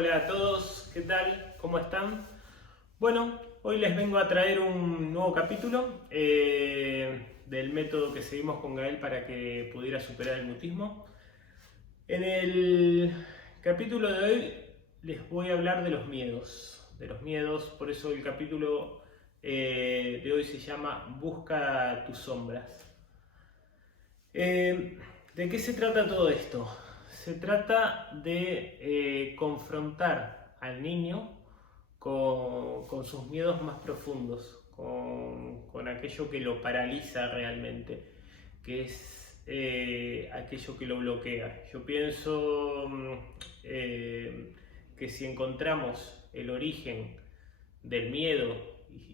Hola a todos, ¿qué tal? ¿Cómo están? Bueno, hoy les vengo a traer un nuevo capítulo del método que seguimos con Gael para que pudiera superar el mutismo. En el capítulo de hoy les voy a hablar de los miedos, por eso el capítulo de hoy se llama Busca tus sombras. ¿De qué se trata todo esto? Se trata de confrontar al niño con sus miedos más profundos, con aquello que lo paraliza realmente, que es aquello que lo bloquea. Yo pienso que si encontramos el origen del miedo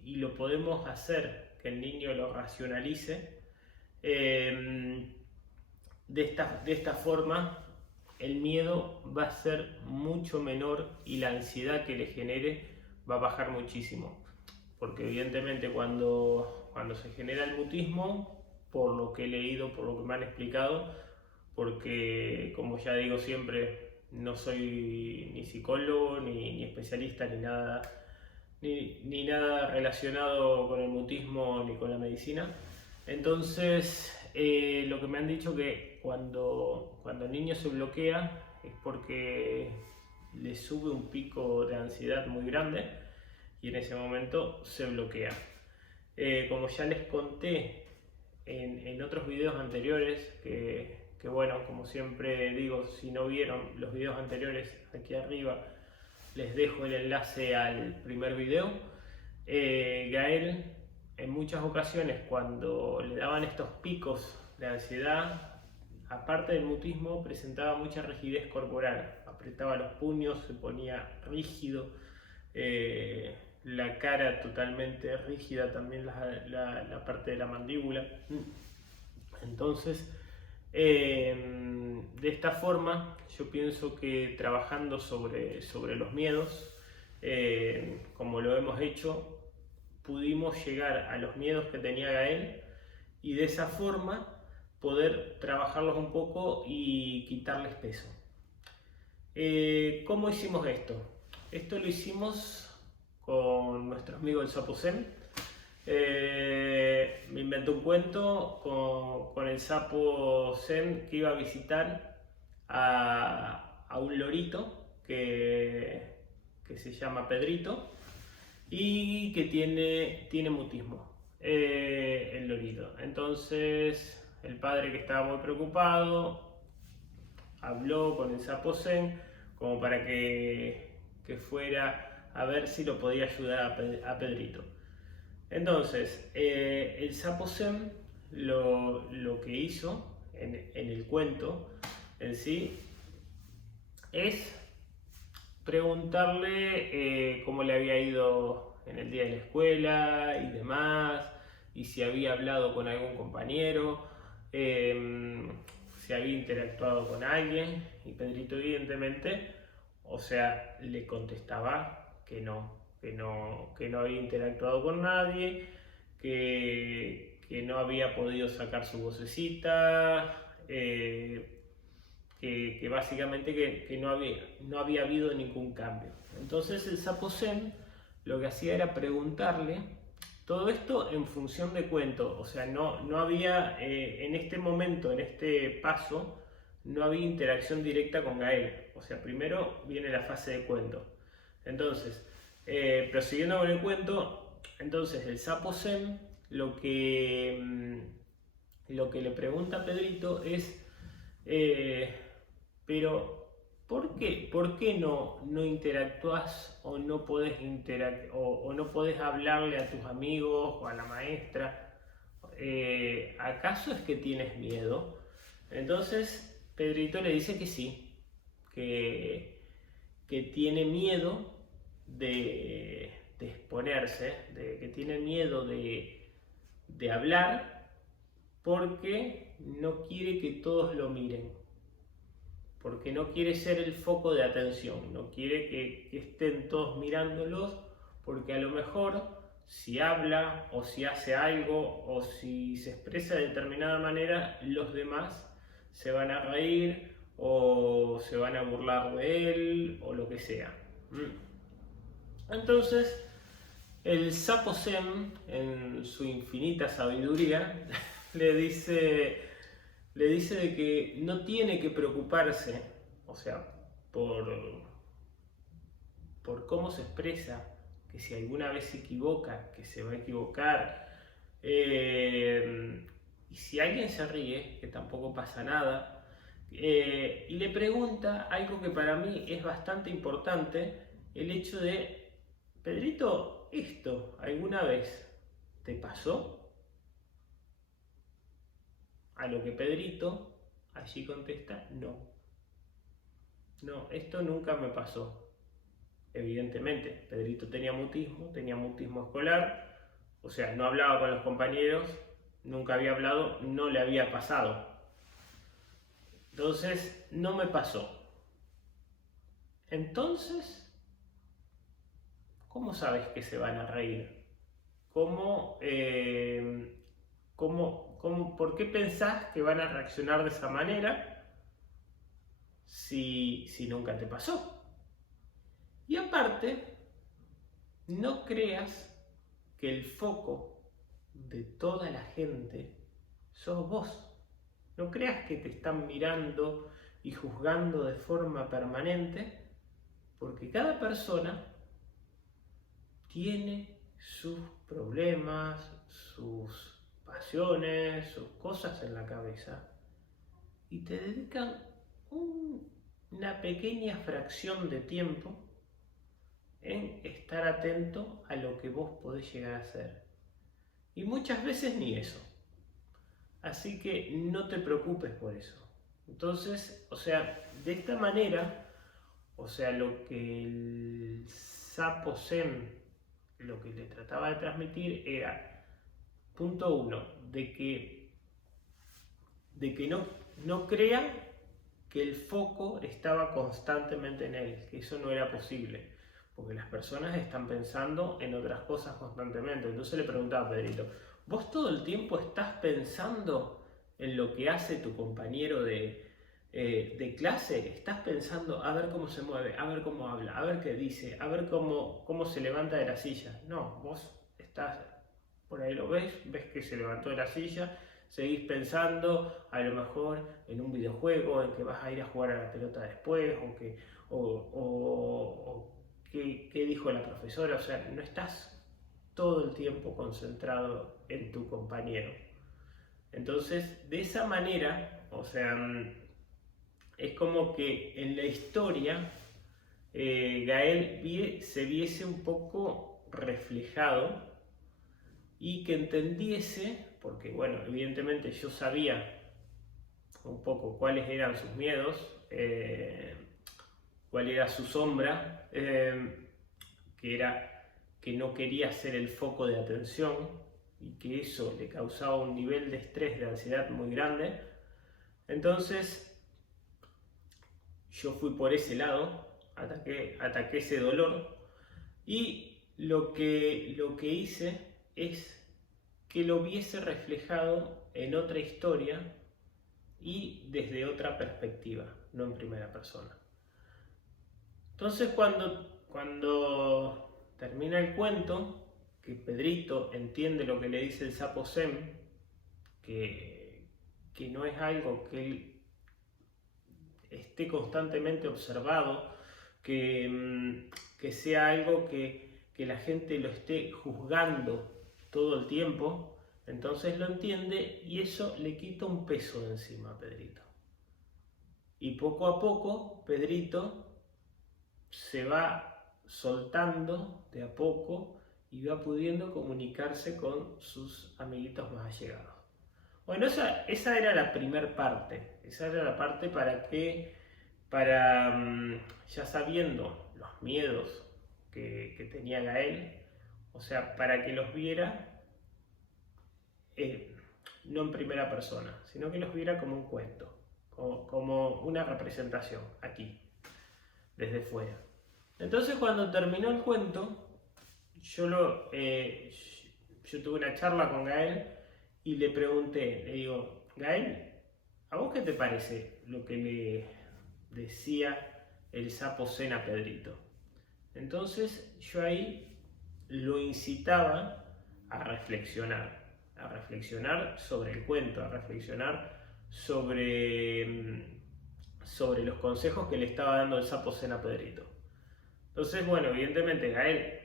y lo podemos hacer que el niño lo racionalice, de esta forma el miedo va a ser mucho menor y la ansiedad que le genere va a bajar muchísimo, porque evidentemente cuando se genera el mutismo, por lo que he leído, por lo que me han explicado, porque como ya digo siempre, no soy ni psicólogo, ni especialista, ni nada relacionado con el mutismo ni con la medicina. Entonces, lo que me han dicho que cuando el niño se bloquea es porque le sube un pico de ansiedad muy grande y en ese momento se bloquea. Como ya les conté en otros videos anteriores, que bueno, como siempre digo, si no vieron los videos anteriores, aquí arriba les dejo el enlace al primer video. Gael, en muchas ocasiones, cuando le daban estos picos de ansiedad, aparte del mutismo, presentaba mucha rigidez corporal, apretaba los puños, se ponía rígido, la cara totalmente rígida, también la parte de la mandíbula. Entonces, de esta forma, yo pienso que trabajando sobre los miedos, como lo hemos hecho, pudimos llegar a los miedos que tenía Gael y de esa forma poder trabajarlos un poco y quitarles peso. ¿Cómo hicimos esto? Esto lo hicimos con nuestro amigo el Sapo Zen. Me inventé un cuento con el Sapo Zen que iba a visitar a un lorito que se llama Pedrito y que tiene mutismo, el lorito. Entonces el padre, que estaba muy preocupado, habló con el Sapo Zen como para que fuera a ver si lo podía ayudar a Pedrito. Entonces, el Sapo Zen lo que hizo en el cuento en sí es preguntarle cómo le había ido en el día de la escuela y demás, y si había hablado con algún compañero, si había interactuado con alguien, y Pedrito evidentemente, o sea, le contestaba que no había interactuado con nadie, que no había podido sacar su vocecita, que básicamente que no había habido ningún cambio. Entonces el Sapo Zen lo que hacía era preguntarle todo esto en función de cuento, o sea, no había en este momento, en este paso, no había interacción directa con Gael, o sea, primero viene la fase de cuento. Entonces, prosiguiendo con el cuento, entonces el Sapo Zen lo que le pregunta a Pedrito es pero ¿por qué no interactúas o no podés o no podés hablarle a tus amigos o a la maestra? ¿Acaso es que tienes miedo? Entonces Pedrito le dice que sí, que tiene miedo de exponerse, que tiene miedo de hablar porque no quiere que todos lo miren, porque no quiere ser el foco de atención, no quiere que estén todos mirándolos, porque a lo mejor si habla o si hace algo o si se expresa de determinada manera, los demás se van a reír o se van a burlar de él, o lo que sea. Entonces, el sapo Zen, en su infinita sabiduría, le dice de que no tiene que preocuparse, o sea, por cómo se expresa, que si alguna vez se equivoca, que se va a equivocar, y si alguien se ríe, que tampoco pasa nada, y le pregunta algo que para mí es bastante importante, el hecho de, Pedrito, ¿esto alguna vez te pasó? A lo que Pedrito allí contesta, no. No, esto nunca me pasó. Evidentemente, Pedrito tenía mutismo escolar, o sea, no hablaba con los compañeros, nunca había hablado, no le había pasado. Entonces, no me pasó. Entonces, ¿cómo sabes que se van a reír? ¿Por qué pensás que van a reaccionar de esa manera si nunca te pasó? Y aparte, no creas que el foco de toda la gente sos vos. No creas que te están mirando y juzgando de forma permanente, porque cada persona tiene sus problemas, sus pasiones, sus cosas en la cabeza, y te dedican una pequeña fracción de tiempo en estar atento a lo que vos podés llegar a ser. Y muchas veces ni eso. Así que no te preocupes por eso. Entonces, o sea, de esta manera, o sea, lo que el sapo Zen, lo que le trataba de transmitir era, punto uno, de que no crea que el foco estaba constantemente en él, que eso no era posible, porque las personas están pensando en otras cosas constantemente. Entonces le preguntaba a Pedrito, ¿vos todo el tiempo estás pensando en lo que hace tu compañero de clase? ¿Estás pensando a ver cómo se mueve, a ver cómo habla, a ver qué dice, a ver cómo se levanta de la silla? No, vos estás, por ahí lo ves que se levantó de la silla, seguís pensando a lo mejor en un videojuego, en que vas a ir a jugar a la pelota después, o qué dijo la profesora. O sea, no estás todo el tiempo concentrado en tu compañero. Entonces, de esa manera, o sea, es como que en la historia Gael se viese un poco reflejado y que entendiese, porque bueno, evidentemente yo sabía un poco cuáles eran sus miedos, cuál era su sombra, que era que no quería ser el foco de atención y que eso le causaba un nivel de estrés, de ansiedad muy grande. Entonces yo fui por ese lado, ataqué ese dolor, y lo que hice es que lo viese reflejado en otra historia y desde otra perspectiva, no en primera persona. Entonces cuando termina el cuento, que Pedrito entiende lo que le dice el sapo Zen, que no es algo que él esté constantemente observado, que sea algo que la gente lo esté juzgando todo el tiempo, entonces lo entiende y eso le quita un peso de encima a Pedrito. Y poco a poco Pedrito se va soltando de a poco y va pudiendo comunicarse con sus amiguitos más allegados. Bueno, esa era la primer parte. Esa era la parte ya sabiendo los miedos que tenía Gael, o sea, para que los viera no en primera persona, sino que los viera como un cuento, como una representación aquí, desde fuera. Entonces cuando terminó el cuento, yo tuve una charla con Gael y le pregunté, le digo, Gael, ¿a vos qué te parece lo que decía el sapo zen a Pedrito. Entonces yo ahí lo incitaba a reflexionar sobre el cuento, a reflexionar sobre los consejos que le estaba dando el sapo zen a Pedrito. Entonces, bueno, evidentemente Gael,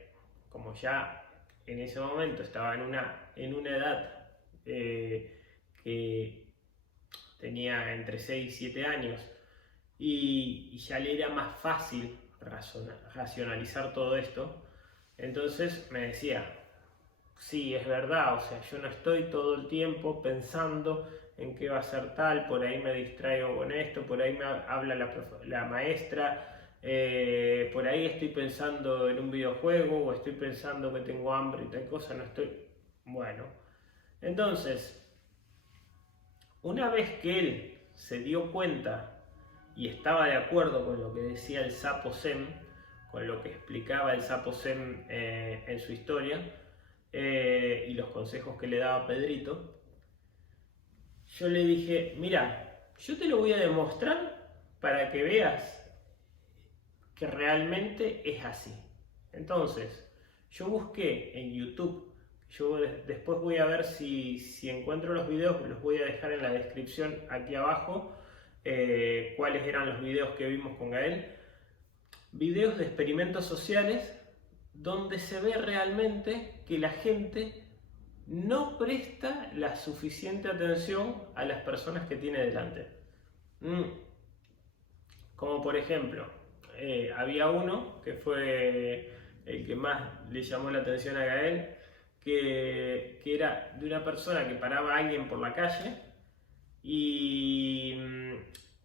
como ya en ese momento estaba en una edad que tenía entre 6 y 7 años y ya le era más fácil racionalizar todo esto, entonces me decía, sí, es verdad, o sea, yo no estoy todo el tiempo pensando en qué va a ser tal, por ahí me distraigo con esto, por ahí me habla la maestra, por ahí estoy pensando en un videojuego o estoy pensando que tengo hambre y tal cosa, no estoy... Bueno, entonces, una vez que él se dio cuenta y estaba de acuerdo con lo que decía el sapo zen, con lo que explicaba el sapo zen en su historia y los consejos que le daba Pedrito, yo le dije, mira, yo te lo voy a demostrar para que veas que realmente es así. Entonces, yo busqué en YouTube, yo después voy a ver si encuentro los videos, los voy a dejar en la descripción aquí abajo, cuáles eran los videos que vimos con Gael, videos de experimentos sociales donde se ve realmente que la gente no presta la suficiente atención a las personas que tiene delante. Como por ejemplo, había uno que fue el que más le llamó la atención a Gael, que era de una persona que paraba a alguien por la calle y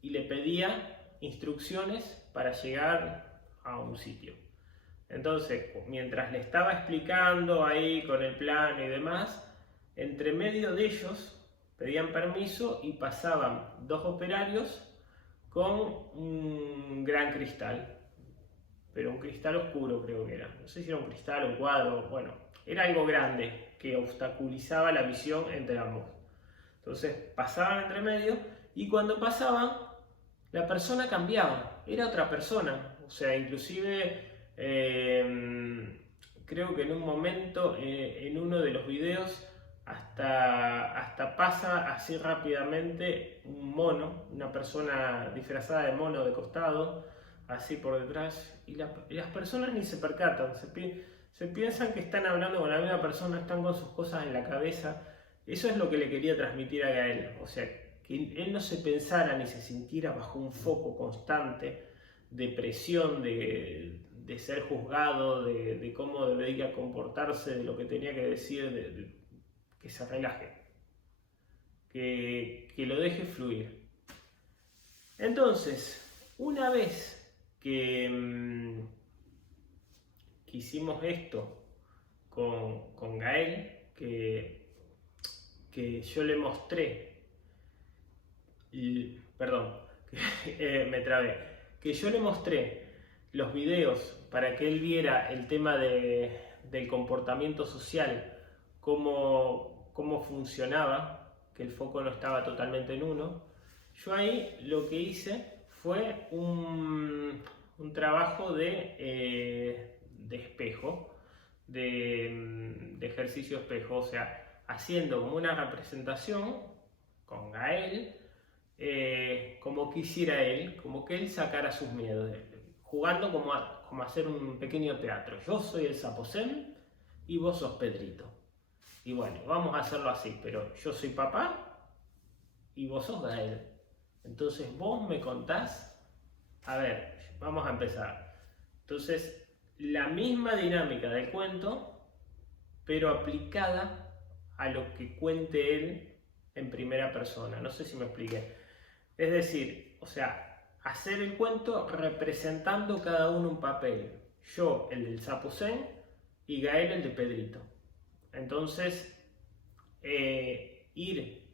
le pedía instrucciones para llegar a un sitio. Entonces, mientras le estaba explicando ahí con el plan y demás, entre medio de ellos pedían permiso y pasaban 2 operarios con un gran cristal, pero un cristal oscuro creo que era, no sé si era un cristal o un cuadro, bueno, era algo grande que obstaculizaba la visión entre ambos. Entonces pasaban entre medio y cuando pasaban la persona cambiaba, era otra persona, o sea, inclusive creo que en un momento, en uno de los videos, hasta pasa así rápidamente un mono, una persona disfrazada de mono de costado, así por detrás, y las personas ni se percatan, se piensan que están hablando con la misma persona, están con sus cosas en la cabeza. Eso es lo que le quería transmitir a Gael, o sea, que él no se pensara ni se sintiera bajo un foco constante de presión, de ser juzgado, de cómo debería comportarse, de lo que tenía que decir, que se relaje, que lo deje fluir. Entonces, una vez que hicimos esto con Gael, que yo le mostré, perdón, me trabé, que yo le mostré los videos para que él viera el tema del comportamiento social, cómo funcionaba, que el foco no estaba totalmente en uno. Yo ahí lo que hice fue un trabajo de espejo, de ejercicio espejo, o sea, haciendo como una representación con Gael, como quisiera él, como que él sacara sus miedos, jugando como hacer un pequeño teatro. Yo soy el sapo zen y vos sos Pedrito. Y bueno, vamos a hacerlo así, pero yo soy papá y vos sos Gael. Entonces vos me contás, a ver, vamos a empezar. Entonces, la misma dinámica del cuento, pero aplicada a lo que cuente él en primera persona. No sé si me expliqué. Es decir, o sea, hacer el cuento representando cada uno un papel. Yo, el del sapo zen, y Gael, el de Pedrito. Entonces, ir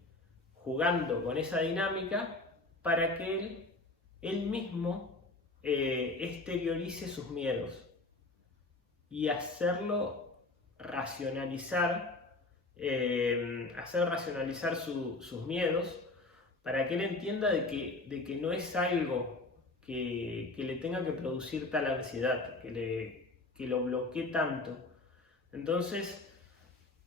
jugando con esa dinámica para que él mismo exteriorice sus miedos y hacerlo racionalizar, hacer racionalizar sus miedos, para que él entienda de que no es algo que le tenga que producir tal ansiedad, que lo bloquee tanto. Entonces,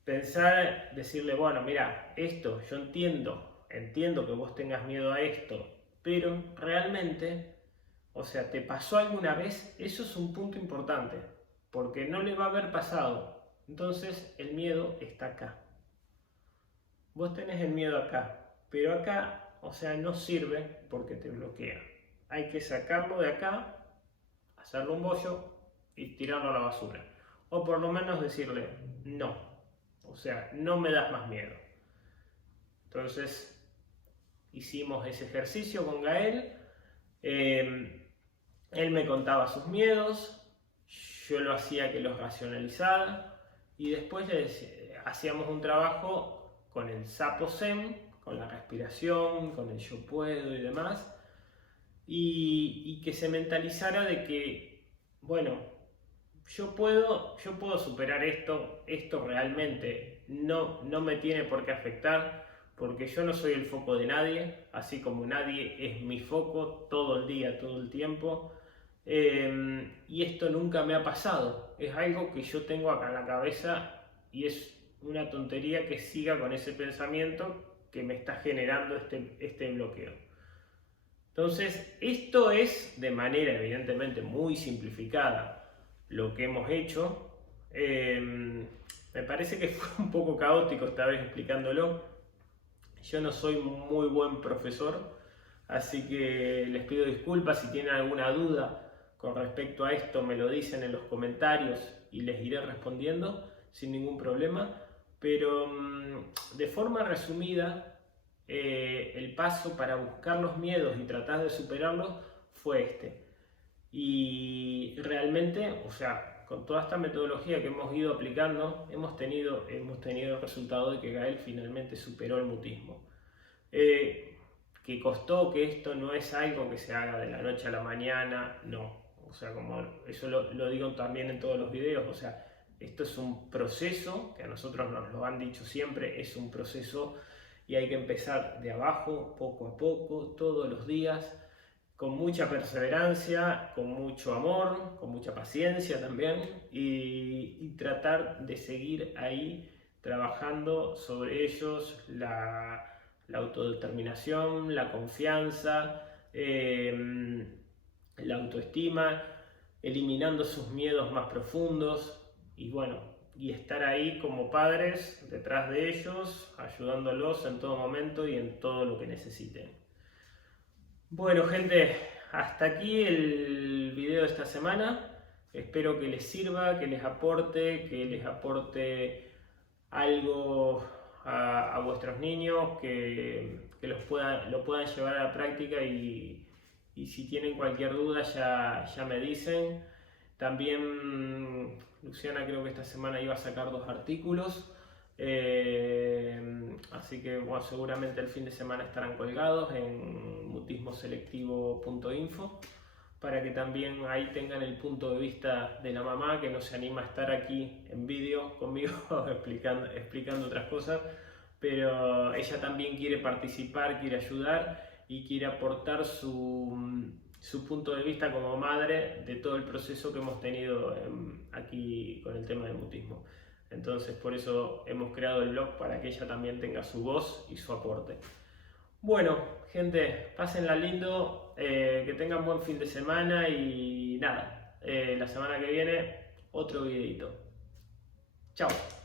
pensar, decirle, bueno, mira, esto, yo entiendo que vos tengas miedo a esto, pero realmente, o sea, ¿te pasó alguna vez? Eso es un punto importante, porque no le va a haber pasado. Entonces, el miedo está acá. Vos tenés el miedo acá, pero acá, o sea, no sirve porque te bloquea. Hay que sacarlo de acá, hacerlo un bollo y tirarlo a la basura. O por lo menos decirle, no. O sea, no me das más miedo. Entonces, hicimos ese ejercicio con Gael. Él me contaba sus miedos, yo lo hacía que los racionalizara y después hacíamos un trabajo con el sapo Zen, con la respiración, con el yo puedo y demás, y que se mentalizara de que, bueno, yo puedo superar esto realmente no me tiene por qué afectar, porque yo no soy el foco de nadie, así como nadie es mi foco todo el día, todo el tiempo. Y esto nunca me ha pasado, es algo que yo tengo acá en la cabeza y es una tontería que siga con ese pensamiento que me está generando este bloqueo. Entonces, esto es de manera evidentemente muy simplificada lo que hemos hecho. Me parece que fue un poco caótico esta vez explicándolo. Yo no soy muy buen profesor, así que les pido disculpas. Si tienen alguna duda con respecto a esto, me lo dicen en los comentarios y les iré respondiendo sin ningún problema. Pero de forma resumida, el paso para buscar los miedos y tratar de superarlos fue este. Y realmente, o sea, con toda esta metodología que hemos ido aplicando, hemos tenido el resultado de que Gael finalmente superó el mutismo. Que costó, que esto no es algo que se haga de la noche a la mañana, no. O sea, como eso lo digo también en todos los videos, o sea, esto es un proceso, que a nosotros nos lo han dicho siempre, es un proceso y hay que empezar de abajo, poco a poco, todos los días, con mucha perseverancia, con mucho amor, con mucha paciencia también, y tratar de seguir ahí trabajando sobre ellos, la autodeterminación, la confianza, la autoestima, eliminando sus miedos más profundos y bueno, y estar ahí como padres detrás de ellos, ayudándolos en todo momento y en todo lo que necesiten. Bueno, gente, hasta aquí el video de esta semana. Espero que les sirva, que les aporte algo a vuestros niños, que lo puedan llevar a la práctica y si tienen cualquier duda ya me dicen. También Luciana creo que esta semana iba a sacar 2 artículos, así que bueno, seguramente el fin de semana estarán colgados en mutismoselectivo.info para que también ahí tengan el punto de vista de la mamá que no se anima a estar aquí en vídeo conmigo explicando otras cosas, pero ella también quiere participar, quiere ayudar y quiere aportar su punto de vista como madre de todo el proceso que hemos tenido aquí con el tema del mutismo. Entonces por eso hemos creado el blog para que ella también tenga su voz y su aporte. Bueno, gente, pásenla lindo, que tengan buen fin de semana y nada, la semana que viene otro videito. Chao.